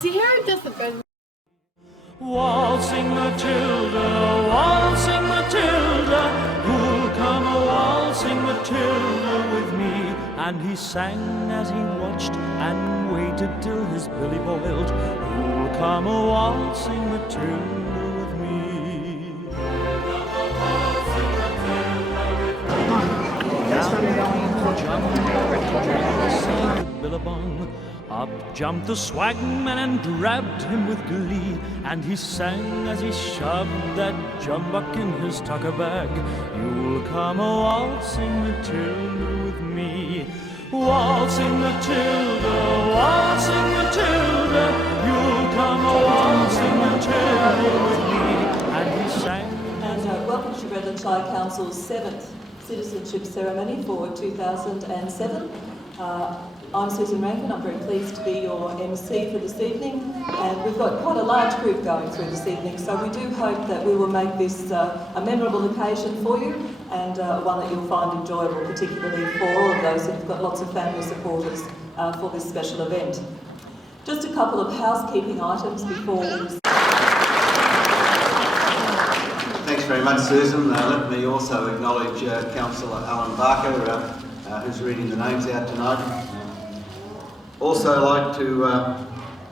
See, here it doesn't go. Waltzing Matilda, who'll come a waltzing Matilda with me? And he sang as he watched and waited till his belly boiled. Who'll come a waltzing Matilda with me? Billabong. Up jumped the swagman and grabbed him with glee, and he sang as he shoved that jumbuck in his tucker bag. You'll come a waltzing Matilda with me. Waltzing Matilda, you'll come a waltzing Matilda with me. And he sang as welcome to Redlandshire Council's 7th Citizenship Ceremony for 2007. I'm Susan Rankin. I'm very pleased to be your MC for this evening, and we've got quite a large group going through this evening, so we do hope that we will make this a memorable occasion for you, and one that you'll find enjoyable, particularly for all of those who've got lots of family supporters for this special event. Just a couple of housekeeping items before we Thanks very much, Susan. Let me also acknowledge Councillor Alan Barker, who's reading the names out tonight. Also like to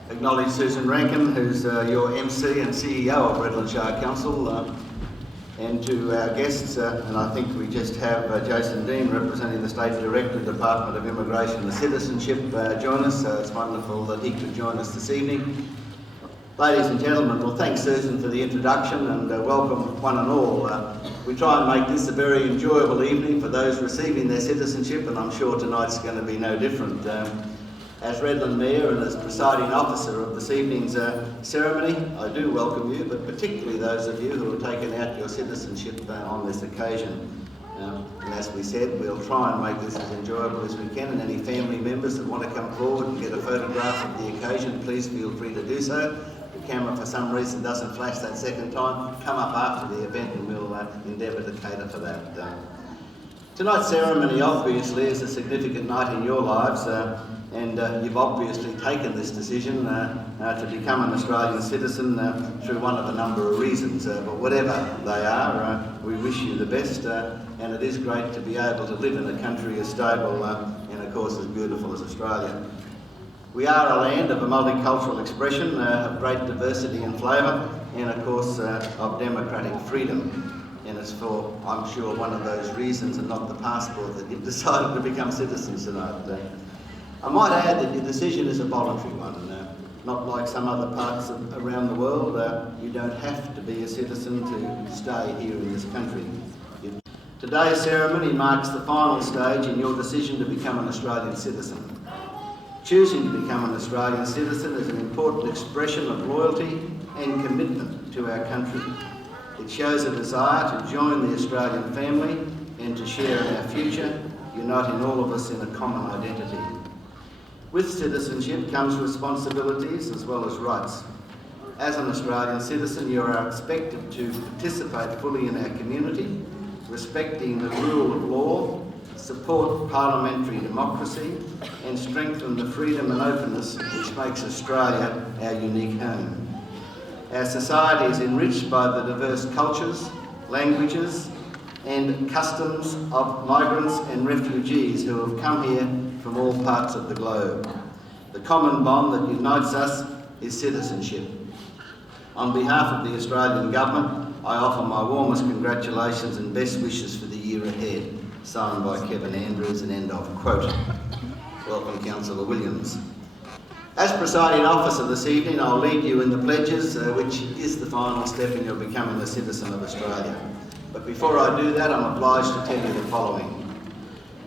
acknowledge Susan Rankin, who's your MC and CEO of Redlandshire Council, and to our guests, and I think we just have Jason Dean representing the State Director, Department of Immigration and Citizenship, join us. It's wonderful that he could join us this evening. Ladies and gentlemen, well, thanks Susan for the introduction, and welcome one and all. We try and make this a very enjoyable evening for those receiving their citizenship, and I'm sure tonight's going to be no different. As Redland Mayor and as presiding officer of this evening's ceremony, I do welcome you, but particularly those of you who have taken out your citizenship on this occasion. And as we said, we'll try and make this as enjoyable as we can, and any family members that want to come forward and get a photograph of the occasion, please feel free to do so. If the camera for some reason doesn't flash that second time, come up after the event and we'll endeavour to cater for that. Tonight's ceremony obviously is a significant night in your lives, and you've obviously taken this decision to become an Australian citizen through one of a number of reasons, but whatever they are, we wish you the best, and it is great to be able to live in a country as stable and of course as beautiful as Australia. We are a land of a multicultural expression, of great diversity and flavour, and of course of democratic freedom. And it's for, I'm sure, one of those reasons and not the passport that you've decided to become citizens tonight. I might add that your decision is a voluntary one. Not like some other parts around the world, you don't have to be a citizen to stay here in this country. Today's ceremony marks the final stage in your decision to become an Australian citizen. Choosing to become an Australian citizen is an important expression of loyalty and commitment to our country. It shows a desire to join the Australian family and to share in our future, uniting all of us in a common identity. With citizenship comes responsibilities as well as rights. As an Australian citizen, you are expected to participate fully in our community, respecting the rule of law, support parliamentary democracy, and strengthen the freedom and openness which makes Australia our unique home. Our society is enriched by the diverse cultures, languages, and customs of migrants and refugees who have come here from all parts of the globe. The common bond that unites us is citizenship. On behalf of the Australian Government, I offer my warmest congratulations and best wishes for the year ahead. Signed by Kevin Andrews, and end of quote. Welcome, Councillor Williams. As presiding officer this evening, I'll lead you in the pledges, which is the final step in your becoming a citizen of Australia. But before I do that, I'm obliged to tell you the following.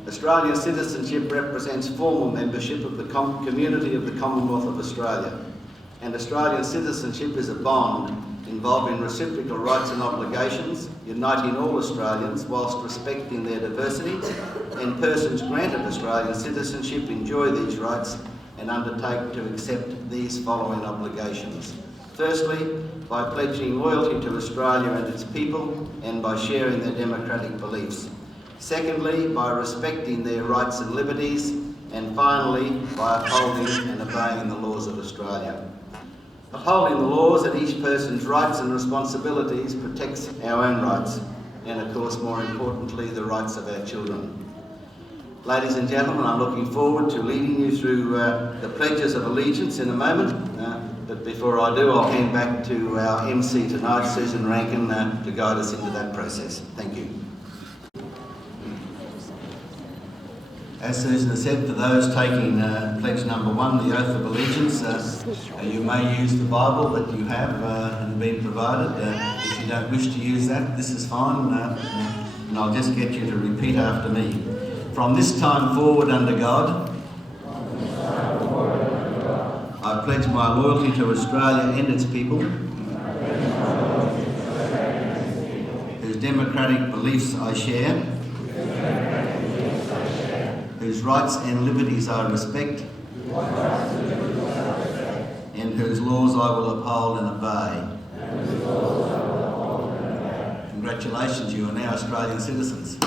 Australian citizenship represents formal membership of the community of the Commonwealth of Australia, and Australian citizenship is a bond involving reciprocal rights and obligations, uniting all Australians whilst respecting their diversity, and persons granted Australian citizenship enjoy these rights and undertake to accept these following obligations. Firstly, by pledging loyalty to Australia and its people, and by sharing their democratic beliefs. Secondly, by respecting their rights and liberties, and finally, by upholding and obeying the laws of Australia. Upholding the laws and each person's rights and responsibilities protects our own rights and, of course, more importantly, the rights of our children. Ladies and gentlemen, I'm looking forward to leading you through the pledges of allegiance in a moment, but before I do, I'll hand back to our MC tonight, Susan Rankin, to guide us into that process. Thank you. As Susan has said, for those taking pledge number 1, the oath of allegiance, you may use the Bible that you have and been provided. If you don't wish to use that, this is fine, and I'll just get you to repeat after me. From this time forward under God, I pledge my loyalty to Australia and its people, whose democratic beliefs I share, whose rights and liberties I respect, and whose laws I will uphold and obey. Congratulations, you are now Australian citizens.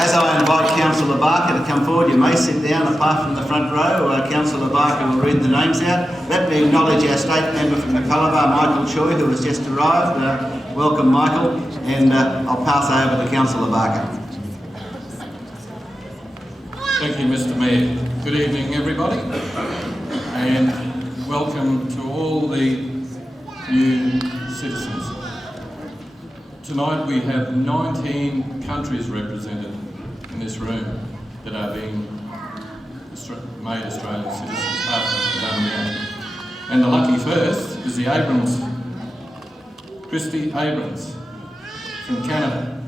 As I invite Councillor Barker to come forward, you may sit down apart from the front row. Councillor Barker will read the names out. Let me acknowledge our state member from Macalabar, Michael Choi, who has just arrived. Welcome, Michael, and I'll pass over to Councillor Barker. Thank you, Mr. Mayor. Good evening, everybody, and welcome to all the new citizens. Tonight we have 19 countries represented in this room that are being made Australian citizens, apart from Tanzania. And the lucky first is the Abrams, Kristy Abrahams from Canada.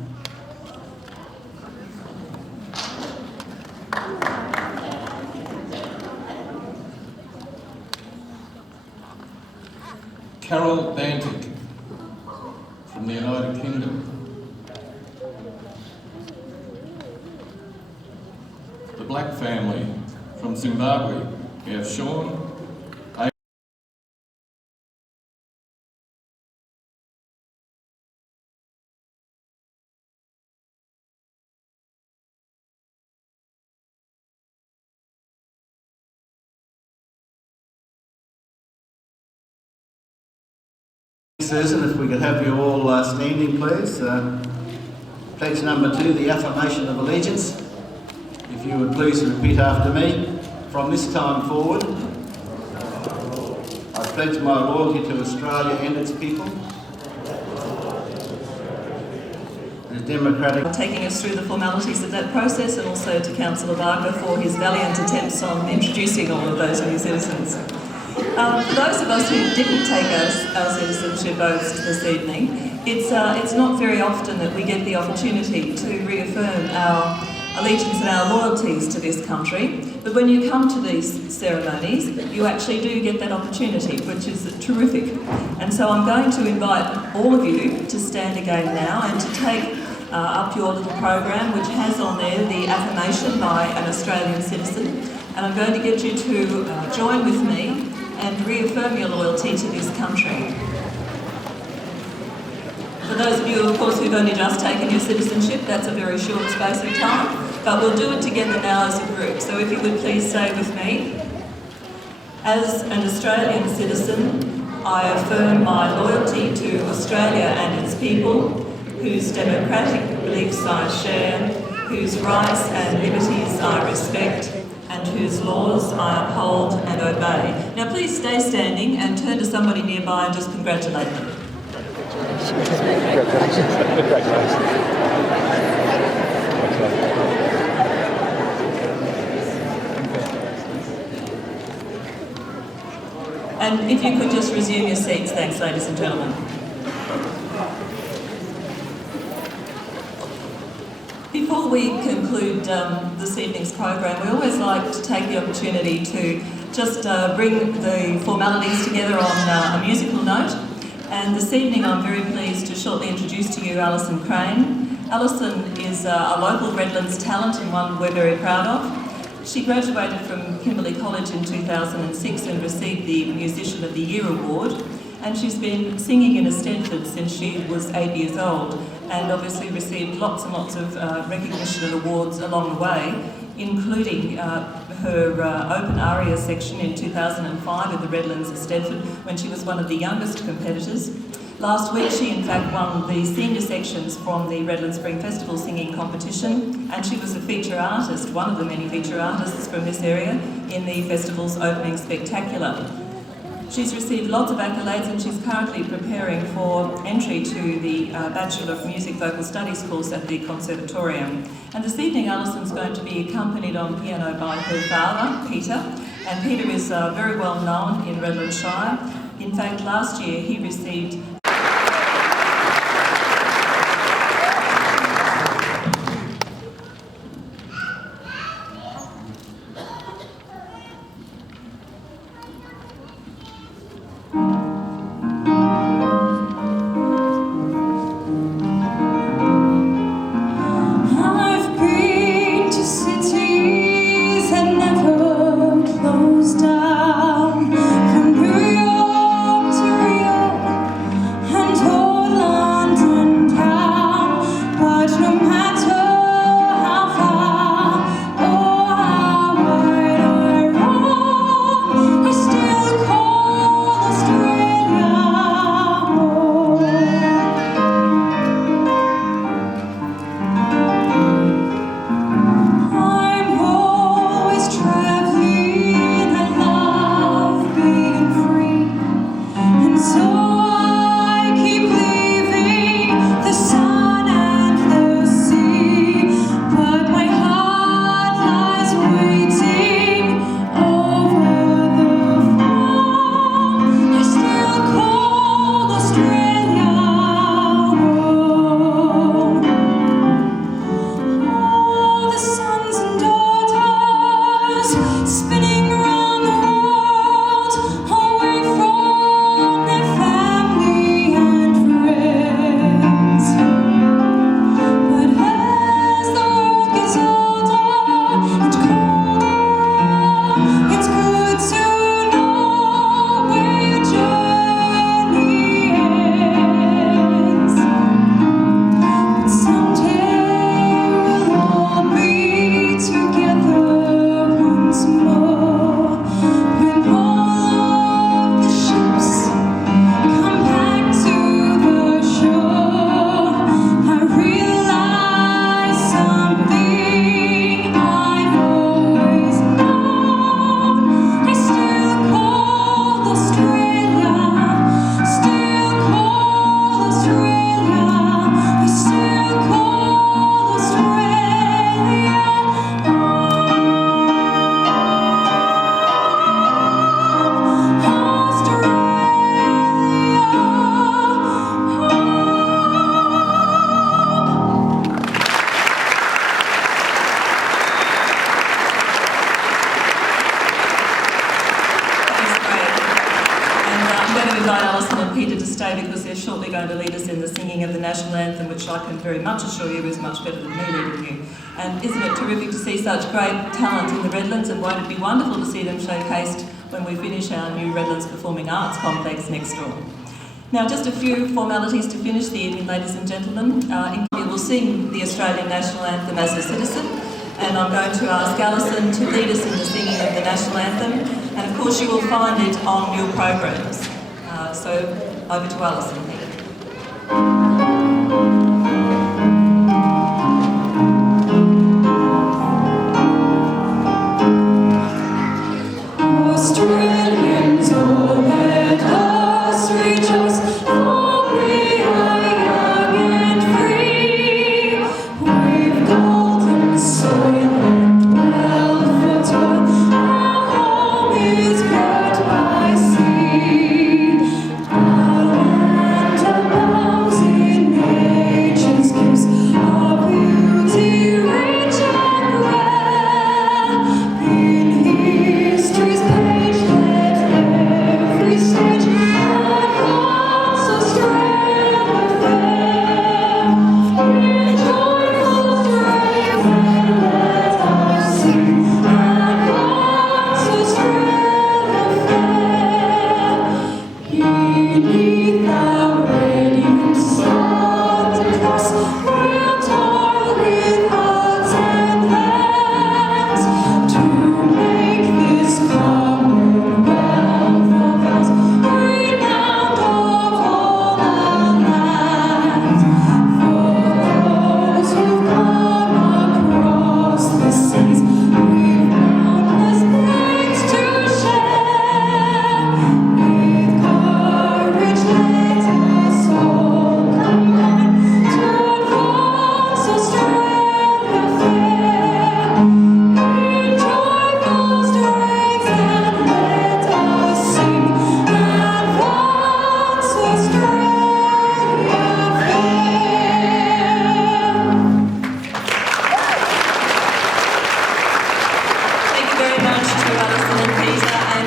Carol Bantic from the United Kingdom. The Black family from Zimbabwe. We have Sean, Susan, if we could have you all standing, please. Pledge number 2, the affirmation of allegiance. If you would please repeat after me. From this time forward, I pledge my loyalty to Australia and its people, whose democratic... Taking us through the formalities of that process, and also to Councillor Barker for his valiant attempts on introducing all of those new citizens. For those of us who didn't take our citizenship oaths this evening, it's not very often that we get the opportunity to reaffirm our allegiance and our loyalties to this country, but when you come to these ceremonies, you actually do get that opportunity, which is terrific. And so I'm going to invite all of you to stand again now and to take up your little program, which has on there the affirmation by an Australian citizen, and I'm going to get you to join with me and reaffirm your loyalty to this country. For those of you, of course, who've only just taken your citizenship, that's a very short space of time, but we'll do it together now as a group. So if you would please say with me, as an Australian citizen, I affirm my loyalty to Australia and its people, whose democratic beliefs I share, whose rights and liberties I respect, and whose laws I uphold and obey. Now please stay standing and turn to somebody nearby and just congratulate them. And if you could just resume your seats, thanks, ladies and gentlemen. Before we conclude this evening's program, we always like to take the opportunity to just bring the formalities together on a musical note. And this evening I'm very pleased to shortly introduce to you Alison Crane. Alison is a local Redlands talent and one we're very proud of. She graduated from Kimberley College in 2006 and received the Musician of the Year award. And she's been singing in Eisteddfod since she was 8 years old, and obviously received lots and lots of recognition and awards along the way, including her open aria section in 2005 at the Redlands of Stedford when she was one of the youngest competitors. Last week she in fact won the senior sections from the Redlands Spring Festival singing competition, and she was a feature artist, one of the many feature artists from this area, in the festival's opening spectacular. She's received lots of accolades and she's currently preparing for entry to the Bachelor of Music Vocal Studies course at the Conservatorium. And this evening Alison's going to be accompanied on piano by her father, Peter, and Peter is very well known in Redland Shire. In fact, last year he received because they're shortly going to lead us in the singing of the National Anthem, which I can very much assure you is much better than me leading you. And isn't it terrific to see such great talent in the Redlands, and won't it be wonderful to see them showcased when we finish our new Redlands Performing Arts Complex next door. Now, just a few formalities to finish the evening, ladies and gentlemen. We will sing the Australian National Anthem as a citizen, and I'm going to ask Alison to lead us in the singing of the National Anthem, and of course you will find it on your programs. So over to Alison. Australians, oh let us rejoice, for we are young and free. We've golden soil and well fertile, our home is built by sea. Our land abounds in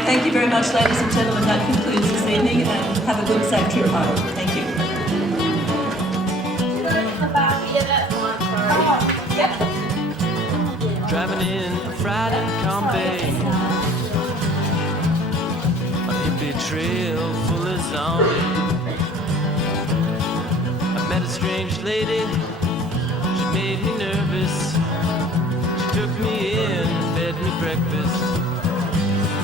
Thank you very much, ladies and gentlemen. That concludes this evening, and have a good, safe trip home. Thank you. Driving in a Friday Combi, a hippie trail full of zombies. I met a strange lady, she made me nervous. She took me in, fed me breakfast.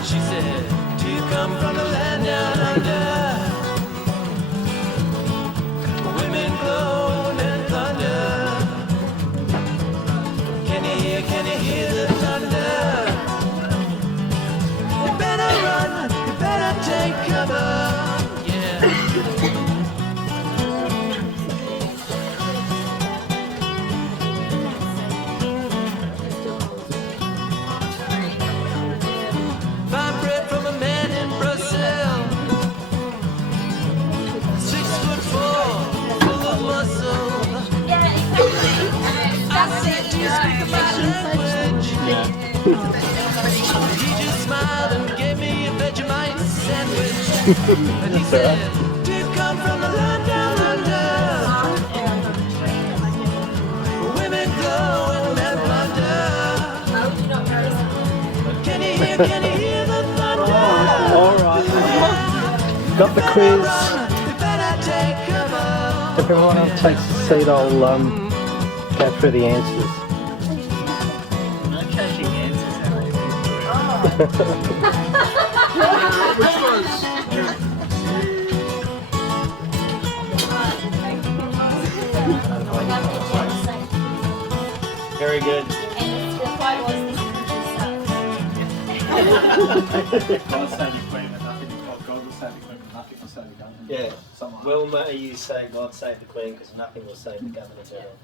She said, "Do you come from the land down under? Women glow and thunder. Can you hear the thunder? You better run, you better take cover." Yeah. Buy bread from a man in Brazil, 6'4", full of muscle. I said, "Do you speak my language?" He just smiled and gave me a Vegemite sandwich. And he said, "Do you come from the land down under? Women glow and men plunder. Can you hear the thunder?" All right. Got the quiz. You better take cover. If everyone else takes a seat, I'll go through the answers. No cashing answers, Very good. God save the Queen and nothing. God will save the Queen and nothing will save the government. Yeah. Something like Well, may you say God save the Queen because nothing will save the Governor General.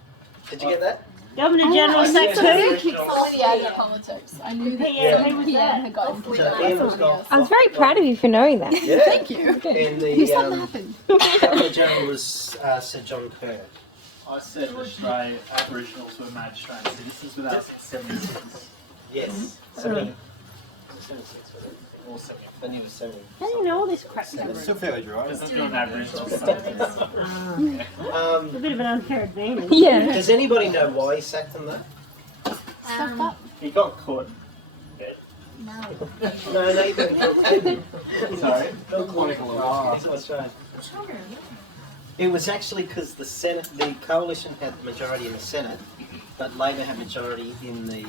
Did you get that? Governor General said too. Somebody out of politics. I knew that Who was that? had gotten So Ian was gone. I was very proud of you for knowing that. Yeah. Thank you. And Something the happened. Governor General was Sir John Kerr. I said Australia, Aboriginals were made Australian citizens without 76. Yes. 76 was it? Or 70. I think it was 70. How do you know all this crap? It's still fairly dry. It's still an Aboriginal stuff. It's a bit of an unfair advantage. Yeah. Does anybody know why he sacked them though? Stuff up. He got caught. No. No, you didn't. Sorry. That's right. It was actually because the Senate, the coalition had the majority in the Senate, but Labor had majority in the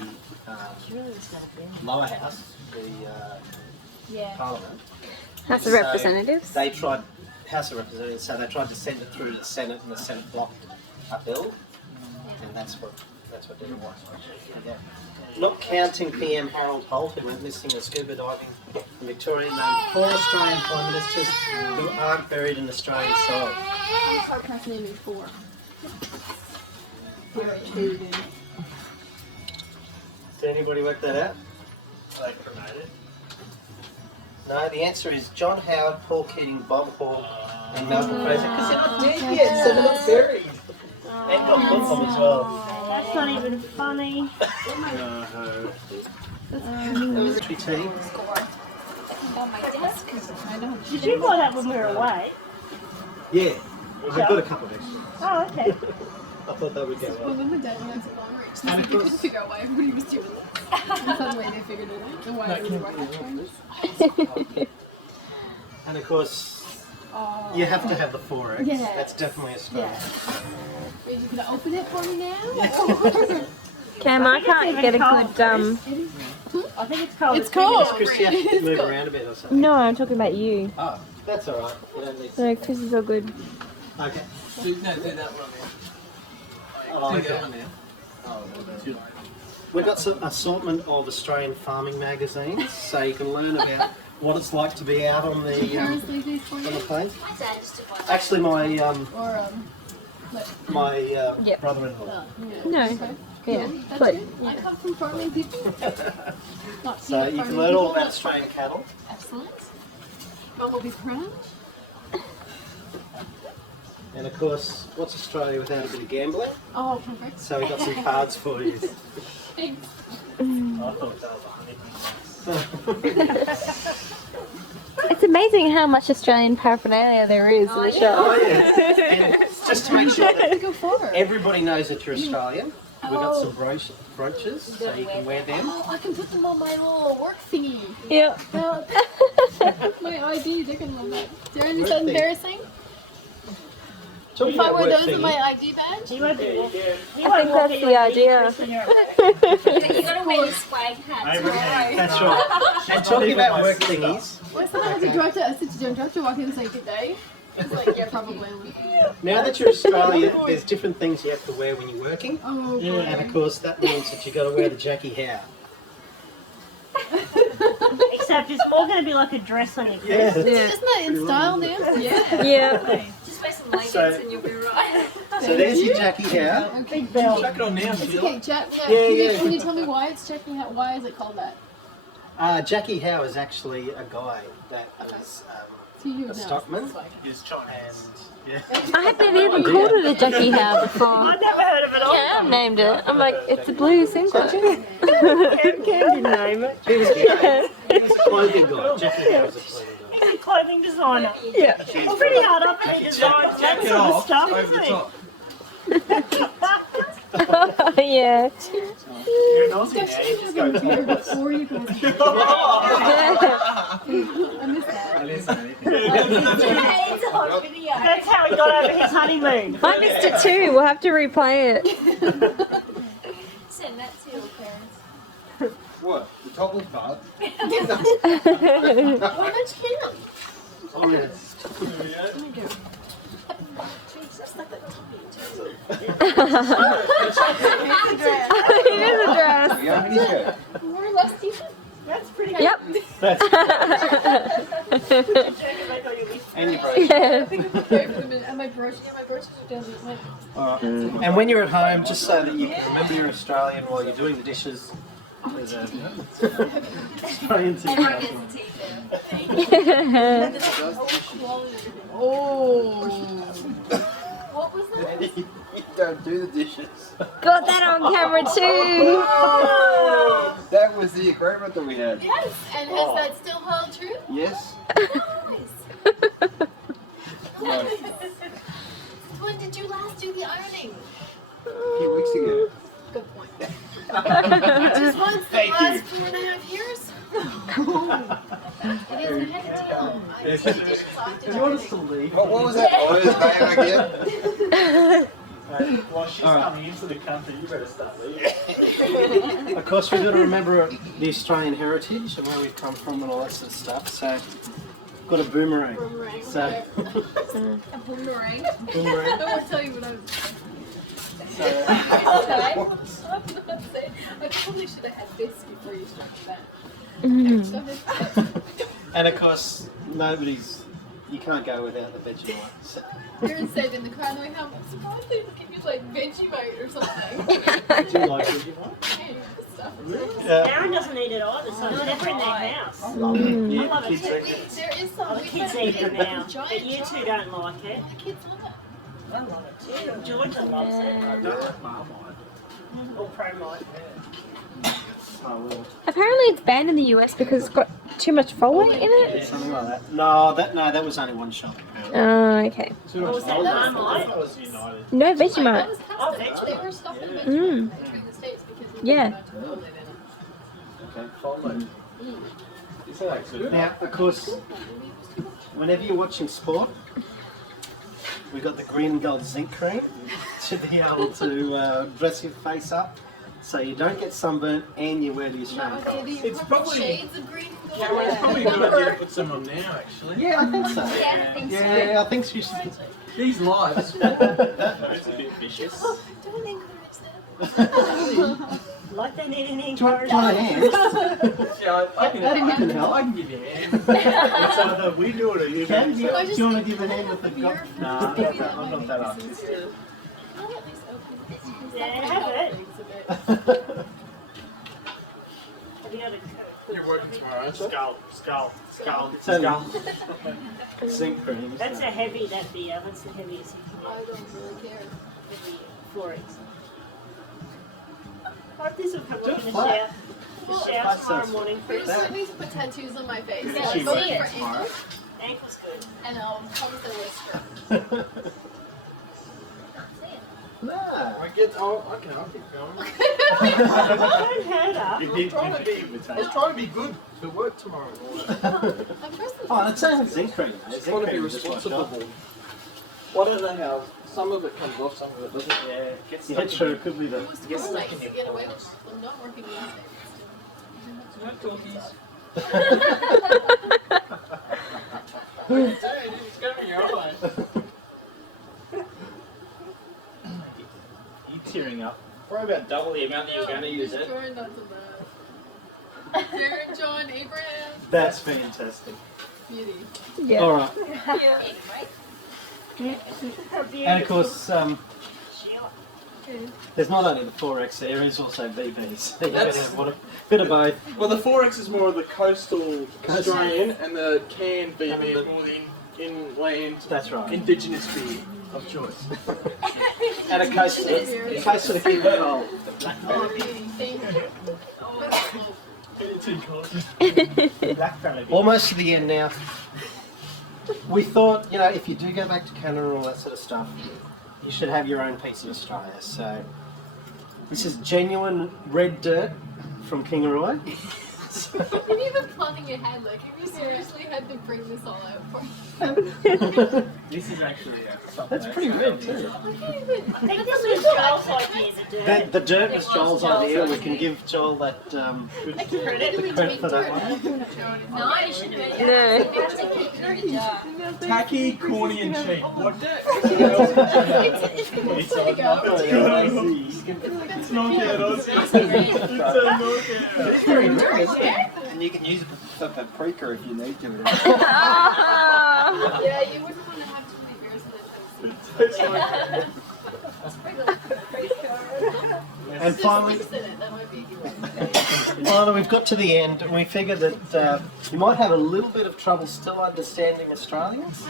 lower house, the Yeah. Parliament. House of So Representatives. They tried House of Representatives, so they tried to send it through to the Senate, and the Senate blocked a bill, and that's what did it. Yeah. Not counting PM Harold Holt, who went missing and scuba diving in Victoria, named 4 Australian Prime Ministers who aren't buried in Australian soil. Podcast name is 4. Did anybody work that out? They promoted. No, the answer is John Howard, Paul Keating, Bob Hawke, and Malcolm Fraser, because they're not dead yet, so they're not buried. And Bob Hawke as well. That's not even funny. Military team. On my desk because I don't. Did you buy that when we were away? Yeah, we've got a couple of extras. Oh, okay. I thought that would go Well, well. when my dad went to long reach, they couldn't figure out why everybody was doing it. And suddenly they figured it out. And why everybody was And of course, you have to have the 4X. Yeah. That's definitely a start. Are you gonna open it for me now? Cam, I can't get a good I think it's cold. It's cold. Chris, you have to move around a bit or something. No, I'm talking about you. Oh, that's all right. You don't need to. So Chris is all good. Okay. Do that one Oh, okay. We've got some assortment of Australian farming magazines, so you can learn about what it's like to be out on the Parents leave these for on you? the plains. Actually, my Or, Yep. brother-in-law. No. Okay. Yeah. That's But it. I come from farming people. Not So you can learn all about Australian cattle. Excellent. Mum will be proud. And of course, what's Australia without a bit of gambling? Oh, perfect. So we've got some cards for you. Thanks. I thought that was a honeycomb. amazing how much Australian paraphernalia there is in the shop. Oh, yeah. And just to make sure that Go far. everybody knows that you're Australian, we've got some brooches so you can wear them. Oh, I can put them on my little work thingy. Yep. My ID, they can love that. Do you understand Work thing. embarrassing? Talking If I about wear work those with thingy, my ID badge? You won't be I think that's the idea. You gotta wear your swag hat tomorrow. That's right. And talking about work thingies, Well, sometimes a director, a citizen director walk in and say, good day. It's like, yeah, probably. now that you're Australian, there's different things you have to wear when you're working. Oh, boy. And of course, that means that you've got to wear the Jackie Howe. Except it's more going to be like a dress on your face. Isn't that in style now? Yeah. Yeah. Just wear some leggings So- and you'll be right. So there's your Jackie Howe. Big belt. Chuck it on now, It's Sheila. okay, Jack. Yeah. Can you tell me why it's checking out? Why is it called that? Jackie Howe is actually a guy that is To you a now. stockman. He's Chinese. Yeah. I hadn't even called it a Jackie Howe before. I've never heard of it all. Cam named it. I'm like, it's a blue singlet. Cam didn't name it. He was a clothing guy. Jackie Howe was a clothing guy. He's a clothing designer. Yeah. It's pretty hard up in designs that Jack it sort of off stuff, over isn't the it? top. Yeah. You're an Aussie now, you just go top. Before you go. I missed that. I didn't say anything. It's a hot video. That's how he got over his honeymoon. I missed it too. We'll have to replay it. Send that to your parents. What? The topless part? Why don't you hear them? Oh, yes. It is a dress. Yeah, miniskirt. More less t-shirt? That's pretty good. Yep. That's and your brooch. Yeah. And my brooch, yeah, my brooches are down the Alright. And when you're at home, just so that you can remember you're Australian while you're doing the dishes, there's a Australian Everyone t-shirt. gets a t-shirt. Oh. What was that? You don't do the dishes. Got that on camera too. That was the agreement that we had. Yes, and has that still held true? Yes. When did you last do the ironing? A few weeks ago. Good point. Just once the last 4.5 years? It is ahead of time. I do dishes often. Do you want us to leave? What was that? What is name again? While she's coming into the country, you better start leaving. Of course, we've got to remember the Australian heritage and where we've come from and all that sort of stuff. So, got a boomerang. Boomerang. So, A boomerang. boomerang. I won't tell you what I was So, I probably should have had this before you started that. and of course, you can't go without the Vegemite. So. You're saving the car and like, how suppose they give you like Vegemite or something. Do you like Vegemite? Hey, this stuff. Yeah. Aaron doesn't eat it either, so it's never in their house. Yeah, I love kids it eat too. it. There is some Oh, the kids eat it now, but you two don't like it. The kids love it. I love it too. Georgia loves it. I don't like Marmite. Or Promite. Oh, well, Apparently it's banned in the US because it's got too much folate in it. something like that. No, that was only one shot. Oh, okay. What was that, Marmite? That was United. No That Vegemite. was Oh, custom. They were stuffing Vegemite Mm. between the states because they Yeah. didn't know to live in it. Okay. Follow. Is that actually? Now, of course, whenever you're watching sport, we've got the green and gold zinc cream to be able to dress your face up so you don't get sunburnt and you wear the Australian colours. It's probably- shades of green and Yeah, gold. well, it's probably a good idea to put some on now, actually. Yeah, I think so. Yeah, I think so. Yeah, I think so. You should. These lights. It's a bit vicious. Don't encourage that. Like they need any Do you want encouragement. a hand? Yeah, I can help. I can give you a hand. It's either we do it or you do Can it. you? I Do just you want to think give a hand with the beer got? from Nah, the I'm beer not that up. Can I at least open this? Yeah, have it. Exhibit. Have you had a You're working tomorrow. Skull. It's only zinc cream. That's a heavy, that beer. That's the heaviest you can I don't really care. get. Heavy Florets. I hope this will come up Just in the flat. shower Flat tomorrow sounds morning. Please That- let me put tattoos on my face. Yeah, Like, she vote might for tomorrow. English. Ankle's good. And comes the whisker. Nah. I can, I'll keep going. I was trying to be good for work tomorrow. Oh, that sounds zinc cream. I'm trying to be responsible. What do they have? Some of it comes off, some of it doesn't. Yeah, gets Yeah, true. It could be the. It was nice to get away with them not working Wednesday. No talkies. Hey, it's going your way. You tearing up. Probably about double the amount that you're going to use it. Darren, John, Abraham. That's fantastic. Beauty. Yeah. All right. Yeah. And of course, there's not only the 4X, there is also BBs. So you can have a bit of both. Well, the 4X is more of the coastal Australian, and the canned BB is more the inland, That's right. indigenous beer of choice. And a case for the keep it cold. Almost to the end now. We thought, you know, if you do go back to Canada and all that sort of stuff, you should have your own piece of Australia. So this is genuine red dirt from Kingaroy. Have you been planning ahead? Like, have you seriously had to bring this all out for you? This is actually That's pretty red too. I think this was Joel's idea to do it. The dirt was Joel's idea. We can give Joel that the credit for that one. No, you shouldn't have No. Tacky, corny, and cheap. What? It's good to go. It's not yet, Aussie. It's very nice. And you can use it for paprika if you need to. Yeah, you wouldn't want to have too many beers with it. And finally, we've got to the end, and we figured that you might have a little bit of trouble still understanding Australians.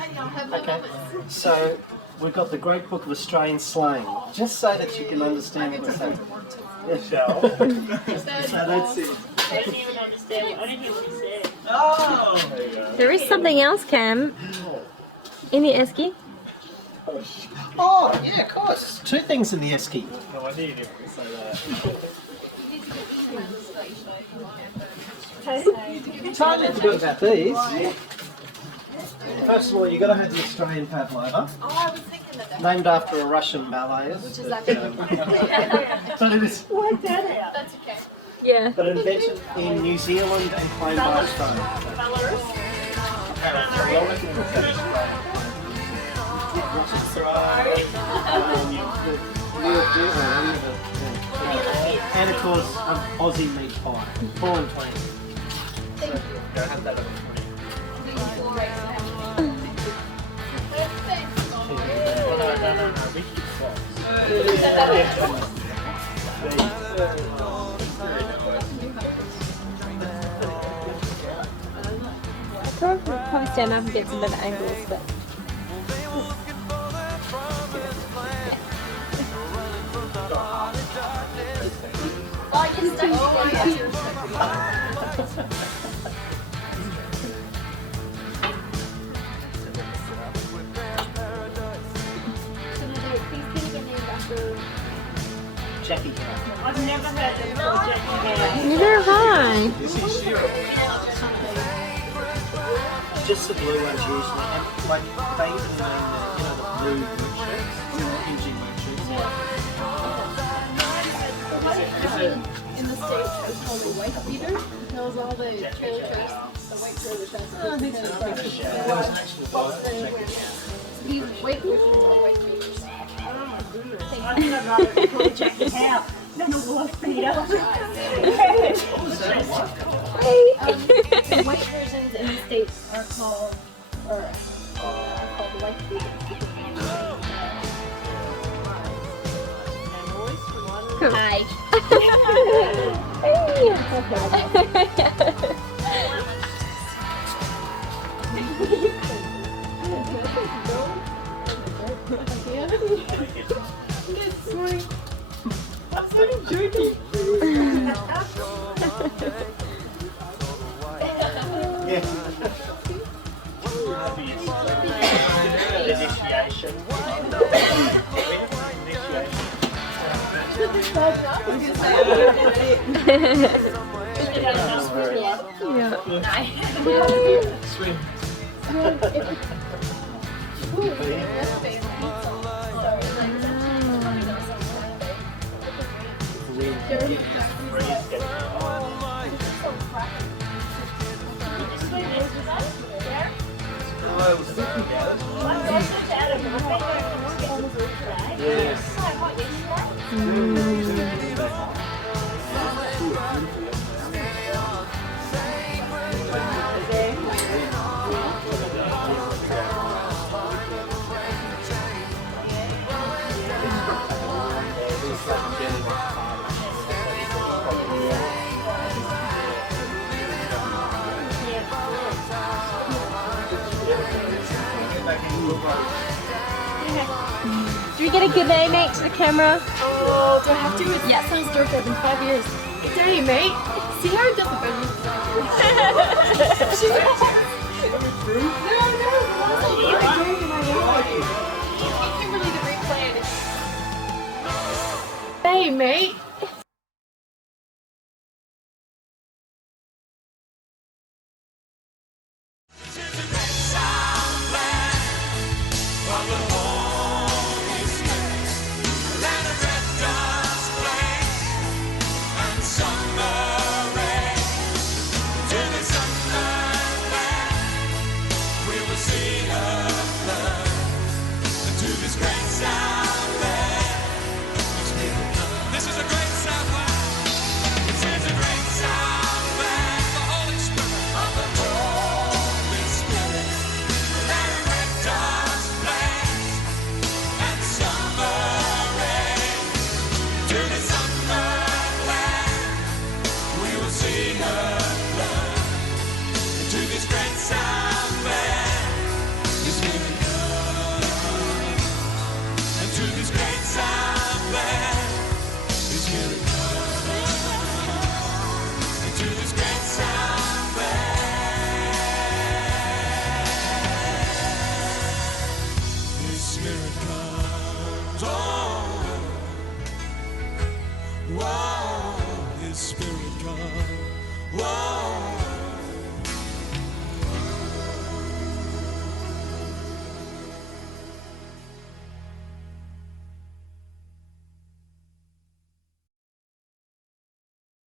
Okay, so we've got the Great Book of Australian Slang, just so that you can understand what we're saying. So that's it. I didn't even understand. I didn't hear what he said. Oh! There is something else, Cam. In the esky. Oh, yeah, of course. Two things in the esky. No, I need him to say that. Totally forgot about these. First of all, you've got to have the Australian pavlova. Oh, I was thinking that. Named after a Russian ballet. Which is actually. But it is. Work that out. That's okay. Yeah. But invented in New Zealand and claimed by Australia. And of course, Aussie meat pie. 4 and 20. Thank you. Go have that over No, we keep box. I'll probably stand up and get some better angles, but. Jackie. I've never heard them called Jackie Hare. Neither have I. Just the blue ones usually, and like they even name the blue shirts, Fiji work shirts. In the States, it's called a white beater. It tells all the characters, the white trailer shots. He's white with white beaters. I think I'd rather be called Jackie Hare than a wolf beater. The white versions in the States are called, called the white beaters. Hi. Swim. Do we get a good day, mate, to the camera? Oh, do I have to? Yeah, it sounds dark. I've been 5 years. Good day, mate. See how I got the button? Hey, mate. Whoa, His Spirit comes. Whoa.